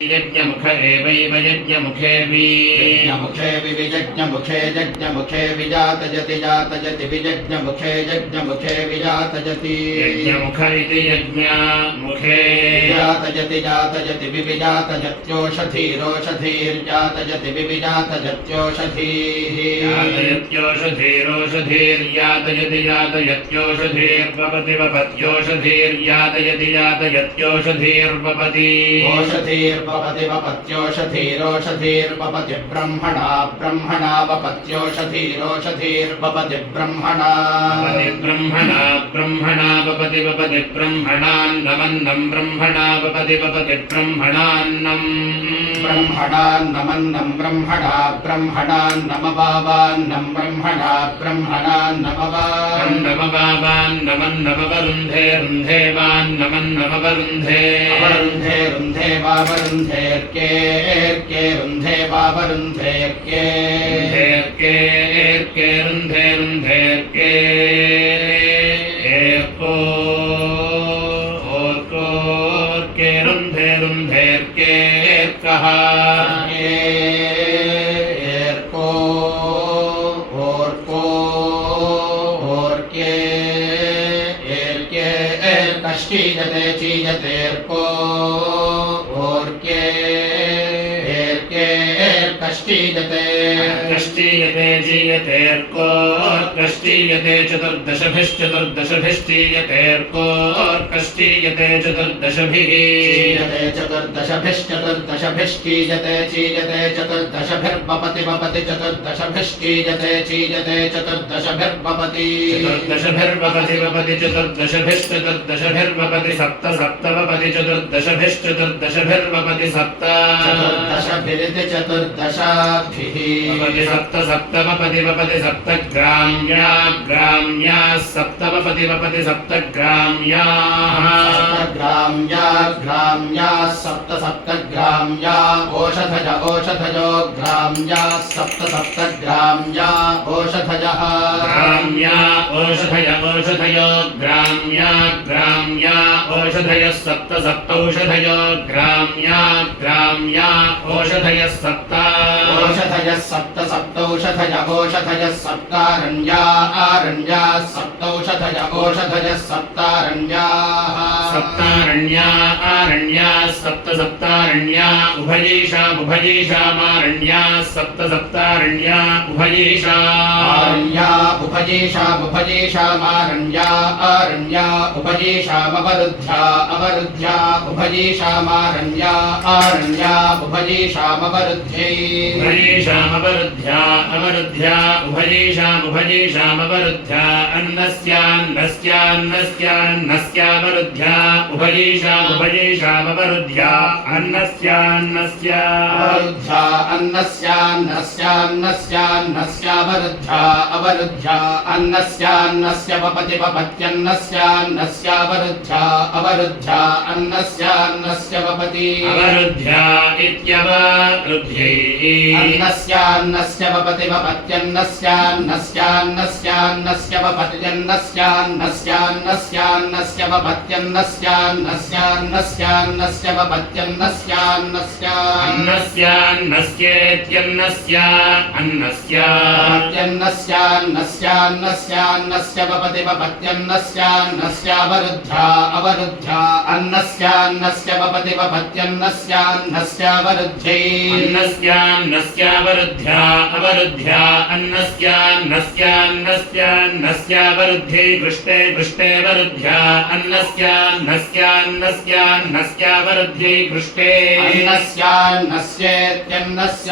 यज्ञमुखे wav यज्ञमुखे यज्ञमुखे विजज्ञमुखे यज्ञमुखे विजातजति जातजति विजज्ञमुखे यज्ञमुखे विजातजति यज्ञमुख इति यज्ञमुखे जातजति जातजति विविजातजत्योषधीरोषधीर्जातजति विविजातजत्योषधीः यातयत्यौषधीरोषधीर्यातयति यातयत्योषधीर्वपति वपत्योषधीर्यातयति यातयत्योषधीर्वपति ओषधीर्वपति वपत्योषधीरोषधीर्वपति ब्रह्मणा ब्रह्मणा वपत्योषधीरोषधीर्वपति ब्रह्मणा ब्रह्मणा ब्रह्मणा वपति वपति ब्रह्मणान्नमन्नं ब्रह्मणा वपति वपति ब्रह्मणान्नम् ब्रह्मणान्नमन्नं ब्रह्मणा ब्रह्मणान्नमवावान्नं ब्रह्मणा ब्रह्मणान्नमवावान्नमन्नमवरुन्धे रुन्धेवान्नमन्नमवरुन्धे अवरुन्धे रुन्धे वावरुन्धेर्के रुन्धे वावरुन्धेर्के रुन्धे रुन्धेर्के ओर्के रुन्धे रुन्धेर्के कः एर्को ओर्को ओर्के एर्के एर्कश्चीजते चीजतेर्को ओर्के एर्के एर्कश्चीजते कष्टीयते जीयतेऽर्को कष्टीयते चतुर्दशभिश्चतुर्दशभिश्चीयतेऽर्को कष्टीयते चतुर्दशभिः चीजते चतुर्दशभिश्चतुर्दशभिश्चीजते चीजते चतुर्दशभिर्वपति वपति चतुर्दशभिश्चीजते चीजते चतुर्दशभिर्वपति चतुर्दशभिर्वपति वपति चतुर्दशभिश्चतुर्दशभिर्वपति सप्त सप्तवपति चतुर्दशभिश्चतुर्दशभिर्वपति सप्त चतुर्दशभिरिति चतुर्दशाभिः वपति सप्त सप्तवपति वपति सप्तग्राम्या ग्राम्या सप्तवपति वपति सप्तग्राम्याः ग्राम्या ग्राम्या सप्त सप्तग्राम्या ओषधज ओषधजो ग्राम्या सप्त सप्तग्राम्या ओषधजः ग्राम्या ओषधय ओषधयो ग्राम्या ग्राम्या ओषधयः सप्त सप्तौषधयो ग्राम्या ग्राम्या ओषधयः सप्त ओषधयः सप्त सप्तौषधय ओषधयः सप्तारण्या आरण्या सप्तौषधय ओषधयः सप्तारण्याः सप्तारण्या आरण्या सप्त सप्तारण्या उभयीषामारण्या सप्त सप्तारण्या उभयीषा आरण्या उभयीषामारण्या आरण्या उभयीषामवरुद्ध्या अवरुद्ध्या उभयीषामारण्या आरण्या उभयीषामवरुद्ध्यै उभयीषामवरुद्ध्या अवरुद्ध्या उभयीषामवरुद्ध्या अन्नस्यावरुद्ध्या उभयीषामवरुद्ध्या अन्नस्यावरुद्ध्या अन्नस्यावरुद्ध्या अवरुद्ध्या अन्नस्यान्नस्य वपति वपत्यन्नस्यान्नस्यावरुद्ध्या अवरुद्ध्या अन्नस्यान्नस्य वपति अवरुद्ध्या इत्यवरुद्ध्यै अन्नस्यान्नस्य वपति वपत्यन्नस्यान्नस्यान्नस्यान्नस्य वपत्यन्नस्यान्नस्यान्नस्यान्नस्य वपत्यन्नस्यान्नस्यान्नस्यान्नस्य वपत्यन्नस्यान्नस्य अन्नस्यान्नस्येत्यन्नस्य अन्नस्य अन्नस्यान्नस्यान्नस्य वपति वपत्यन्नस्यान्नस्यावरुद्ध्या अवरुद्ध्या अन्नस्यान्नस्य वपति वपत्यन्नस्यान्नस्यावरुद्ध्यै अन्नस्यान्नस्यावरुद्ध्या अवरुद्ध्या अन्नस्यान्नस्यान्नस्यान्नस्यावरुद्ध्यै दृष्टे दृष्टे वरुद्ध्या अन्नस्यान्नस्यान्नस्यान्नस्यावरुद्ध्यै दृष्टे अन्नस्यान्नस्येत्यन्नस्य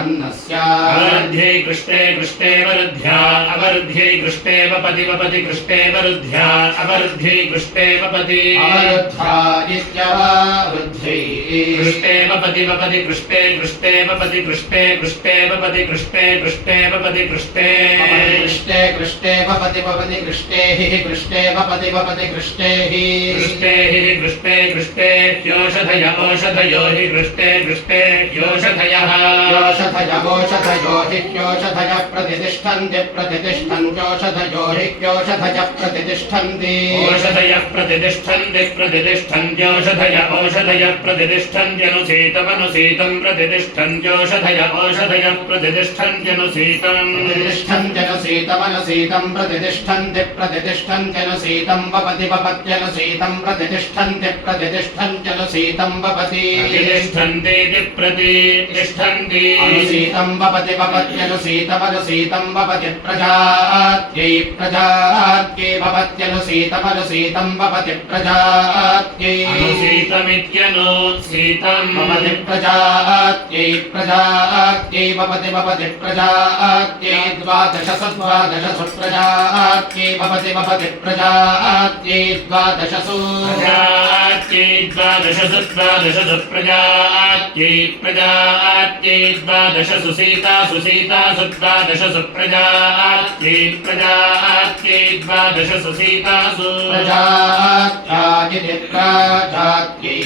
अन्नस्य अवरुद्ध्यै दृष्टे दृष्टे वरुद्ध्या अवरुद्ध्यै दृष्टे वपति वपति दृष्टे वरुद्ध्या अवरुद्ध्यै दृष्टे वपति अवरुद्ध्या इत्यवरुद्ध्यै दृष्टे वपति वपति दृष्टे दृष्टे वपति कृष्टे कृष्टे वपति कृष्टे कृष्टे वपति कृष्टे कृष्टे कृष्टे वपति वपति कृष्टे हि कृष्टे वपति वपति कृष्टे हि कृष्टे हि कृष्टे कृष्टे ह्योषधय ओषधयो हि कृष्टे कृष्टे ह्योषधयः ओषधयो हि ह्योषधय प्रतिष्ठन्ति प्रतिष्ठन्त्योषधयो हि ह्योषधय प्रतिष्ठन्ति ओषधयः प्रतिष्ठन्ति प्रतिष्ठन्त्योषधय ओषधयः प्रतिष्ठन्त्यनुसीतमनुसीतं प्रतिष्ठन्त्योषधय ओषधयः प्रतिष्ठन्त्यनुसीतम् प्रतिष्ठन्त्यनुसीतमनुसीतं प्रतिष्ठन्ति प्रतिष्ठन्त्यनुसीतं वपति वपत्यनुसीतं प्रतिष्ठन्ति प्रतिष्ठन्त्यनुसीतं वपति प्रतिष्ठन्तीति प्रतिष्ठन्ति अनुसीतं वपति वपत्यनुसीतमनुसीतं वपति प्रजात्यै प्रजात्यै वपत्यनुसीतमनुसीतं वपति प्रजात्यै अनुसीतमित्यनुसीतम् वपति प्रजात्यै प्रजात्यै वपति वपति प्रजात्यै द्वादशसु द्वादशसु प्रजात्यै वपति वपति प्रजात्यै द्वादशसु प्रजात्यै द्वादशसु द्वादशसु प्रजात्यै प्रजात्यै द्वादशसु सीतासु सीतासु द्वादशसु प्रजात्यै प्रजात्यै द्वादशसु सीतासु प्रजात्यादिति प्रजात्यै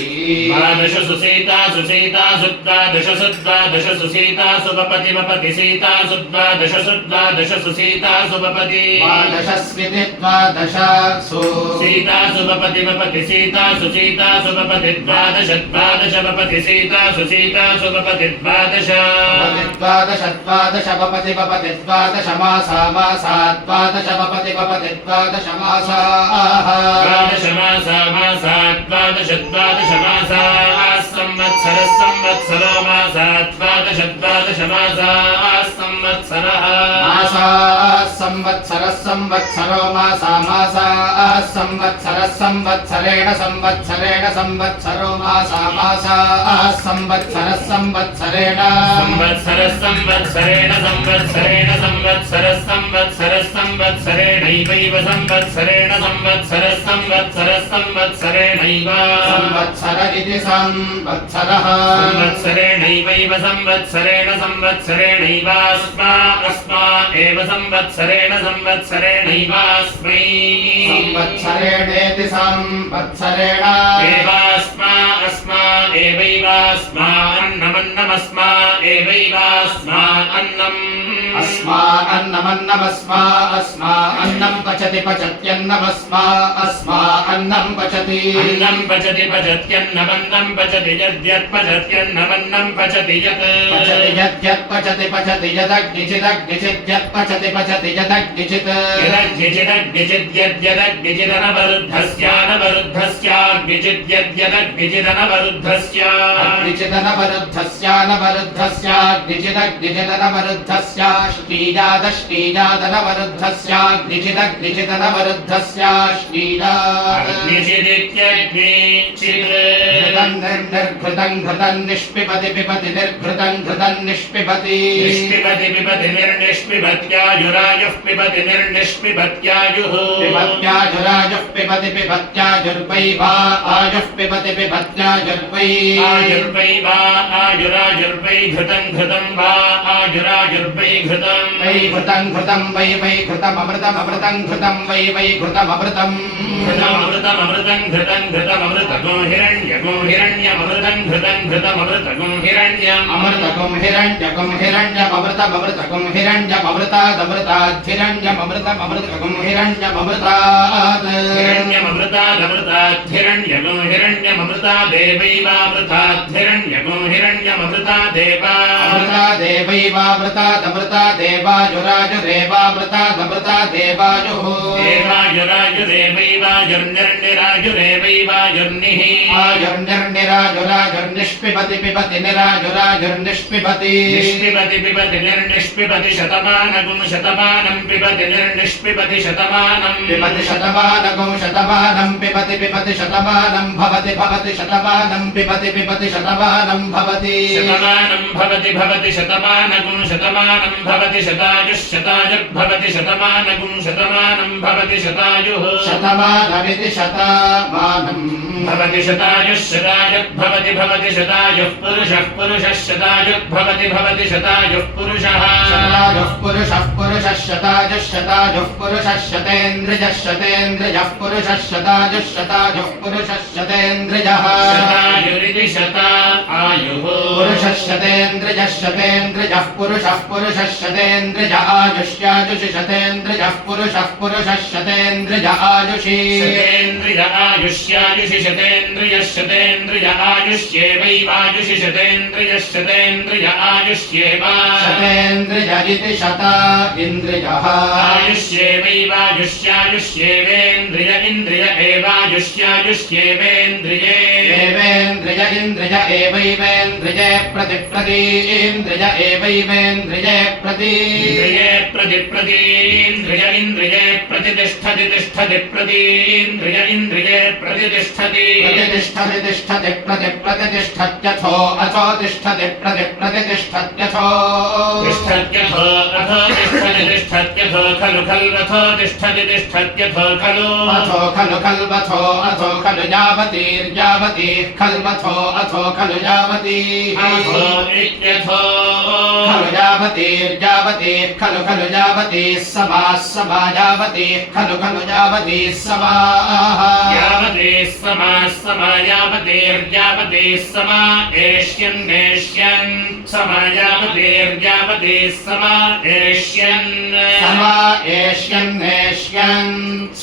द्वादशसु सीतासु सीतासु द्वादशसु द्वादशसु सीतासु वपति वपति सीतासु द्वादशसु द्वादशसु सीतासु वपति द्वादशस्विति द्वादशसु सीतासु वपति वपति सीतासु सीतासु वपति द्वादश द्वादश वपति सीतासु सीतासु वपति द्वादश द्वादश द्वादश वपति वपति द्वादश मासा मासा द्वादश वपति वपति द्वादश मासाः द्वादश मासा मासा द्वादश द्वादश मासा संवत्सरः संवत्सरो मासा द्वादश द्वादश मासा संवत्सरः मासा संवत्सरः संवत्सरो मासा मासा संवत्सरः संवत्सरेण संवत्सरेण संवत्सरो मासा मासा संवत्सरः संवत्सरेण संवत्सरः संवत्सरेण संवत्सरेण संवत्सरः संवत्सरः संवत्सरेणैवैव संवत्सरेण संवत्सरः संवत्सरः संवत्सरेणैव संवत्सर इति संवत्सरः संवत्सरेणैवैव संवत्सरेण संवत्सरेणैवास्मा अस्मा एव संवत्सरेण संवत्सरेणैवास्मै संवत्सरेणेति संवत्सरेण एवास्मा अस्मा एवैवास्मा अन्नमन्नमस्मा एवैवास्मा अन्नम् अस्मा अन्नमन्नमस्मा अस्मा अन्नं पचति पचत्यन्नमस्मा अस्मा अन्नं पचति अन्नं पचति पचत्यन्नमन्नं पचति यद्यत् पचत्यन्नमन्नं पचति यत् पचति यद्यत् पचति पचति यदग्निचिदग्निचिद्यत् पचति पचति यदग्निचित् यदग्निचिदग्निचिदनवरुद्धस्यानवरुद्धस्याग्निचिद्यद्यदग्निचिदनवरुद्धस्य निर्घृतं घृतं निष्पिबति पिबति निर्घृतं घृतं निष्पिबति निष्पिबति पिबति निर्निष्पिबत्यायुरायुः पिबति निर्निष्पिबत्यायुः पिबत्याजुरायुः पिबति पिबत्याजुर्वै वा आयुः पिबति पिबत्याजुर्वै आयुर्वै वा आयुरायुर्वै घृतं घृतं वा आयुरायुर्वै घृतं वै घृतं घृतं वै वै घृतममृतममृतं घृतं वै वै घृतममृतम् घृतममृतममृतं घृतं घृतममृतगो हिरण्यगो हिरण्यममृतं घृतं घृतममृतगो हिरण्यम् अमृतगुं हिरण्यगुं हिरण्यममृतममृतगुं हिरण्यममृतादमृताद्धिरण्यममृतममृतगुं हिरण्यममृतात् हिरण्यममृताद्धिरण्यगो हिरण्यममृतादेवैवामृताद्धिरण्यगो हिरण्यममृतादेव अमृतादेवैवामृतादमृतादेवाजुराजुरेवामृतादमृतादेवाजुः देवाजुराजुरेवैवाजुर्निर्निराजुरेवैवाजुर्निः आयुर्निर्निराजुराजुर्निष्पिबति पिबति निराजुराजुर्निष्पिबति निष्पिबति पिबति निर्निष्पिबति शतमानगुं शतमानं पिबति निर्निष्पिबति शतमानं पिबति शतमानगुं शतमानं पिबति पिबति शतमानं भवति भवति शतमानं पिबति पिबति शतमानं भवति शतमानं भवति भवति भवति शतमानगुं शतमानं भवति शतायुः शतायुर्भवति शतमानगुं शतमानं भवति शतायुः शतमानमिति शतमानम् भवति शतायुः शतायुर्भवति भवति शतायुः पुरुषः शतायुर्भवति भवति शतायुः पुरुषः पुरुषः शतायुः पुरुषः शतेन्द्रियः पुरुषः शतायुः पुरुषः शतेन्द्रियः शतायुरिति शता आयुः पुरुषः शतेन्द्रियः पुरुषः शतेन्द्रिय आयुष्यायुषि शतेन्द्रियः पुरुषः शतेन्द्रिय आयुषि शतेन्द्रिय आयुष्यायुषि शतेन्द्रिय आयुष्येवैवायुषि शतेन्द्रिय आयुष्येव शतेन्द्रिय इति शता इन्द्रियः आयुष्येवैवायुष्यायुष्येवेन्द्रिय इन्द्रिय एवायुष्यायुष्येवेन्द्रिये एवेन्द्रिय इन्द्रिय एवैवेन्द्रिये प्रतिप्रतीन्द्रिय एवैवेन्द्रिये प्रति प्रतिप्रतीन्द्रिय इन्द्रिये प्रतिष्ठति तिष्ठति प्रतीन्द्रिय इन्द्रिये प्रतिष्ठति तिष्ठति प्रतिष्ठत्यथो अथो तिष्ठति प्रतिष्ठत्यथो तिष्ठत्यथो अथो तिष्ठत्यथो खलु खल्वथो तिष्ठत्यथो खलु अथो खलु खल्वथो अथो खलु यावतीर्यावती खल्वथो अथो खलु यावती अथो इत्यथो खलु यावतीर्यावती खलु खलु यावती समायावती खलु खलु यावती समाः यावते समायावतेर्यावते समा एष्यन्नेष्यन् समायावतेर्यावते समा एष्यन् समा एष्यन्नेष्यन्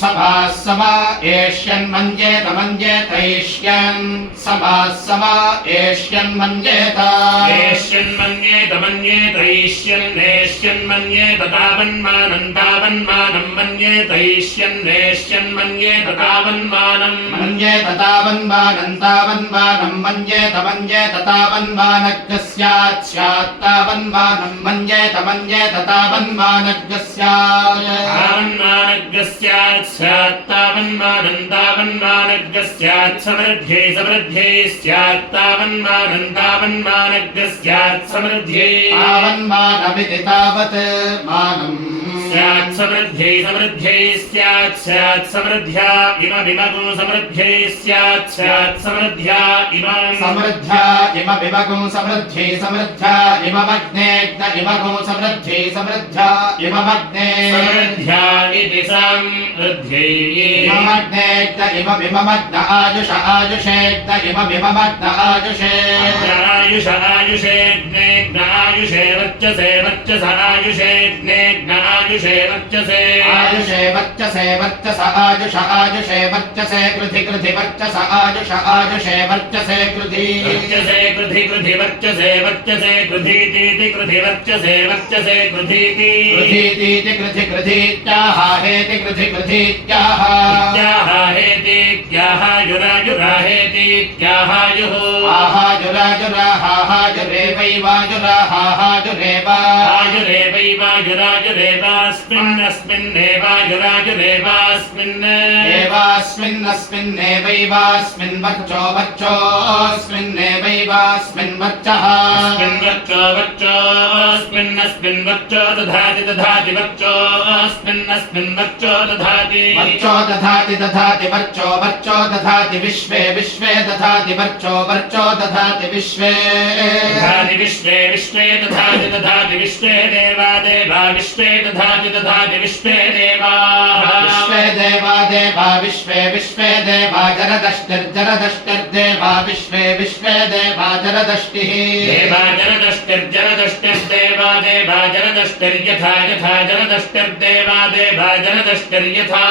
समा एष्यन् मन्येत मन्येतैष्यन् समा एष्यन् मन्येत एष्यन् मन्येत मन्येतैष्यन्नेष्यन् मन्येत तावन्मानं मन्येतैष्यन्नेष्यन् मन्येत तावन्मानं मन्येत तावन्मानं मन्येत तावन्मानज्ञ स्यात् स्यात् तावन्मानं मन्येत तावन्मानज्ञ स्यात् तावन्मानज्ञ स्यात् स्यात् तावन्मानं तावन्मानज्ञ स्यात् समृद्ध्यै स्यात् तावन्मानज्ञ स्यात् समृद्ध्यै तावन्मानमिति तावत् मानम् स्यात् समृद्ध्यै स्यात् समृद्ध्या इमविमगो समृद्ध्यै स्यात् समृद्ध्या इमं समृद्ध्या इमविमगो समृद्ध्या इममग्नेज्ञ इमगो समृद्ध्यै समृद्ध्या इममग्ने समृद्ध्या इति समृद्ध्यै इममग्नेज्ञ इमविममग्न आयुष आयुषेज्ञ इमविममग्न आयुषे आयुषेज्ञेज्ञ आयुषे वर्चसे आयुषेज्ञेज्ञ आयुषे वर्चसे वर्चस आयुष आयुषे वर्चसे कृधि वर्चस आयुष आयुषे वर्चसे कृधि वर्चसे कृधीति कृधि वर्चसे कृधीति कृधीत्याहेति कृधीत्याह युरायुराहेतीत्याहायुः एवास्मिन्नेवैवास्मिन् वर्चोऽस्मिन्नेवैवास्मिन् वर्चः वर्चोऽस्मिन्नस्मिन् वर्चो दधाति वर्चोऽस्मिन्नस्मिन् वर्चो दधाति वर्चो दधाति विश्वे दधाति वर्चो दधाति विश्वे विश्वे दधाति विश्वे देवा विश्वे दधाति विश्वे देवा विश्वे देवा जरदष्टिर्देवा विश्वे देवा जरदष्टिः देवा जरदष्टिर्यथा जरदष्टिर्देवा जरदष्टिर्यथा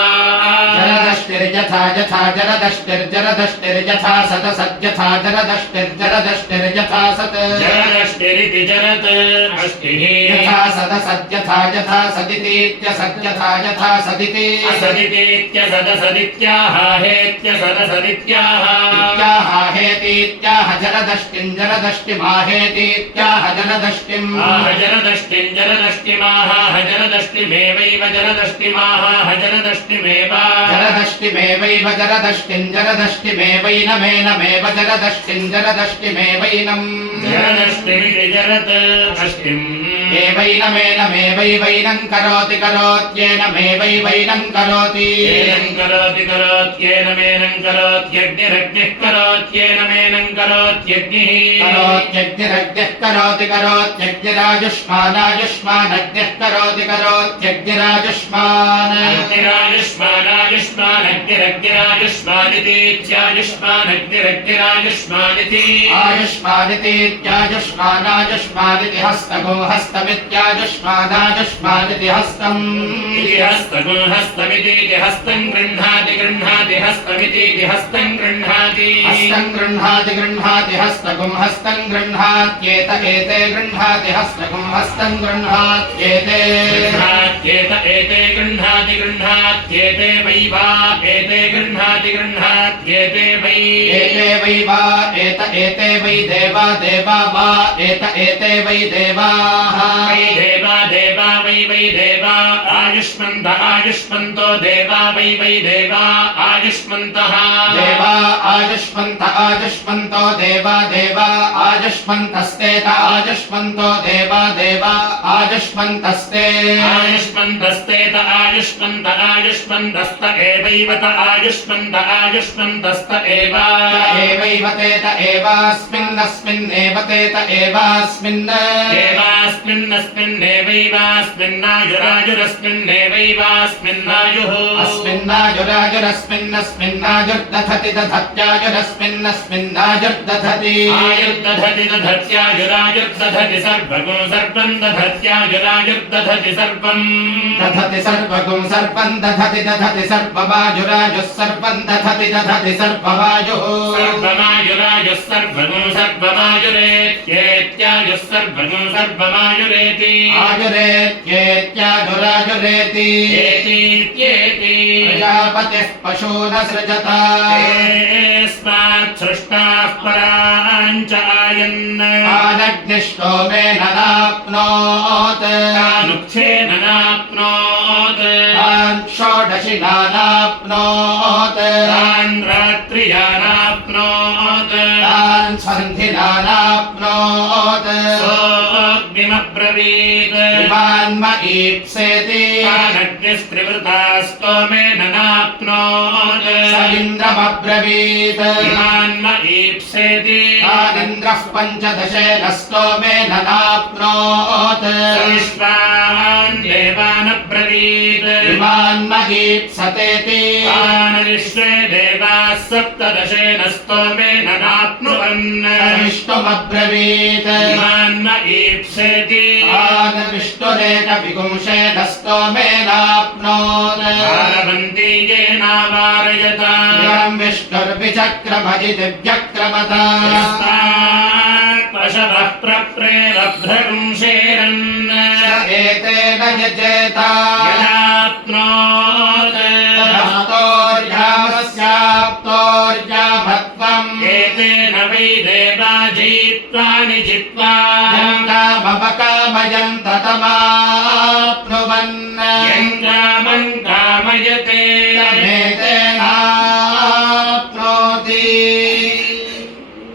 जरदष्टिर्यथा सदसद्यथा जरदष्टिर्यथा सत् जरदष्टिरिति जरत् अष्टिः यथा सदसद्यथा यथा सदितीत्यसद्यथा यथा सदिति असदितीत्यसदसदित्याह हेत्यसदसदित्याह हेतीत्याह जरदष्टिमाहेतीत्याह जरदष्टिम् जरदष्टिमाह जरदष्टिमेवैव जरदष्टिमाह जरदष्टिमेव जरदष्टिमेवैव जरदष्टिमेवैनमेव जरदष्टिमेवैन एवैनम् जरदष्टिमिति जरत् अष्टिम् एवैनमेनमेवैवैनम् करोति करोत्येनमेवैवैनम् करोति येनम् करोति करोत्येनमेनम् करोत्यग्निरग्निः करोत्येनमेनम् करोत्यग्निः करोत्यग्निरग्निः करोति करोत्यग्निराजुष्मानाजुष्मानग्निः करोति करोत्यग्निराजुष्मान् अग्निराजुष्मानाजुष्मानग्निरग्निराजुष्मानितीत्याजुष्मानग्निरग्निराजुष्मानिति आयुष्मानितीत्याजुष्मानाजुष्मानिति हस्तगो हस्तमित्याजुष्मानाजुष्मानिति हस्तम् इति हस्तगो हस्तमितीति हस्तम् गृह्णाति गृह्णाति हस्तमितीति हस्तम् गृह्णाति हस्तम् गृह्णाति गृह्णाति हस्तगुं हस्तम् गृह्णात्येत एते गृह्णाति हस्तगुं हस्तम् गृह्णात्येते गृह्णात्येत एते गृह्णाति गृह्णात्येते वै वा एते गृह्णाति गृह्णात्येते वै एते वै वा एते वै देवा देवा वा एते वै देवाः वै देवा देवा वै देवा आयुष्मन्त आयुष्मन्तो देवा वै देवा आयुष्मन्तः देवा आयुष्मन्त आयुष्मन्तो देवा देवा आयुष्मन्तस्तेत आयुष्मन्तो देवा देवा आयुष्मन्तस्ते आयुष्मन्तस्तेत आयुष्मन्त आयुष्मन्तस्त एवैवत आयुष्मन्त आयुष्मन्तस्त एवैव तेत एवास्मिन्नस्मिन्नेव तेत एवास्मिन् एवास्मिन्नायुरायुरस्मिन्नेवैवास्मिन्नायुः अस्मिन्नायुरायुरस्मिन्नस्मिन्नायुर्दधति दधत्यायुरस्मिन्नस्मिन्नायुर्दधति आयुर्दधति दधत्यायुरायुर्दधति सर्वगुं सर्वं दधत्यायुरायुर्दधति सर्वं दधति सर्वगुं सर्वं दधति दधति सर्ववायुरायुः सर्वं दधति दधति सर्ववायुः सर्वमायुरायुः सर्वगुं सर्वमायुरेत्येत्यायुः सर्वगुं सर्वमायुरेति आयुरेत्येत्यायुरायुरेति एतीत्येति प्रजापतिः पशून् सृजत येऽस्मात् सृष्टाः पराञ्च आयन् तानग्निष्टोमेन नाप्नोत् तानुक्षेन नाप्नोत् तान् षोडशिना नाप्नोत् तान् रात्र्या नाप्नोत् तान् सन्धिना नाप्नोत् सोऽग्निमब्रवीत् इमान्म ईप्सेति तानग्निस्त्रिवृतास्तोमेन नाप्नोत् स इन्द्रमब्रवीत् इमान्म ईप्सेति तानिन्द्रः पञ्चदशेन स्तोमेन नाप्नोत् विश्वान् देवानब्रवीत् इमान्म ईप्सतेति तान् विश्वे देवाः सप्तदशेन स्तोमेन नाप्नुवन् विष्णुमब्रवीत् इमान्म ईप्सेति तान् विष्णुरेकविपुंसेन स्तोमेनाप्नोत् आरभन्ति येनावारयत इदं विष्णुर्विचक्रमजिति व्यक्रमत यस्मात् पशवः प्रप्रेरभ्रगुंशेरन् एतेन यजेता यदाप्नोत् ततस्तोर्यामस्याप्तोर्यामत्वम् एतेन वै देवा जित्वानि जित्वा कामपकामयं ततमाप्नुवन्